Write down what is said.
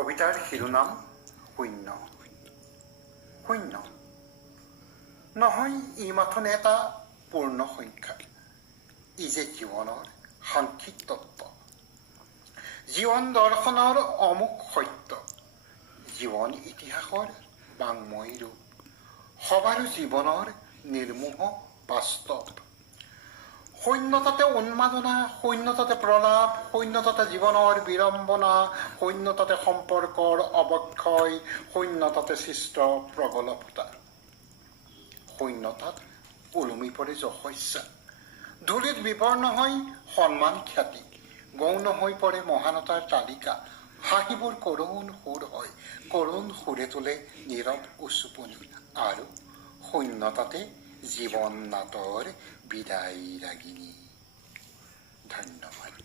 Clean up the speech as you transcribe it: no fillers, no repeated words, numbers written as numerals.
কবিতাৰ শিৰোনাম শূন্য। শূন্য নহয়, ই মাথোন এটা পূৰ্ণ সংখ্যা। ই যে জীৱনৰ সাংখ্যিক তত্ত্ব, জীৱন দৰ্শনৰ অমুক সত্য, জীৱন ইতিহাসৰ বাংময় ৰূপ, সবাৰো জীৱনৰ নিৰ্মোহ বাস্তৱ। শূন্যতাতে উন্মাদনা, শূন্যতাতে প্ৰলাপ, শূন্যতাতে জীৱনৰ বিড়ম্বনা, শূন্যতাতে সম্পৰ্কৰ অৱক্ষয়, শূন্যতাতে সৃষ্ট প্ৰগল্ভতা। শূন্যতাত ওলমি পৰে যশস্যা, ধূলিত বিবৰ্ণ হৈ সন্মান খ্যাতি, গৌণ হৈ পৰে মহানতাৰ তালিকা। হাঁহিবোৰ কৰুণ সুৰ হয়, কৰুণ সুৰে তোলে নীৰৱ উচুপনি, আৰু শূন্যতাতে জীৱন নাটৰ বিদায় ৰাগিনী। ধন্যবাদ।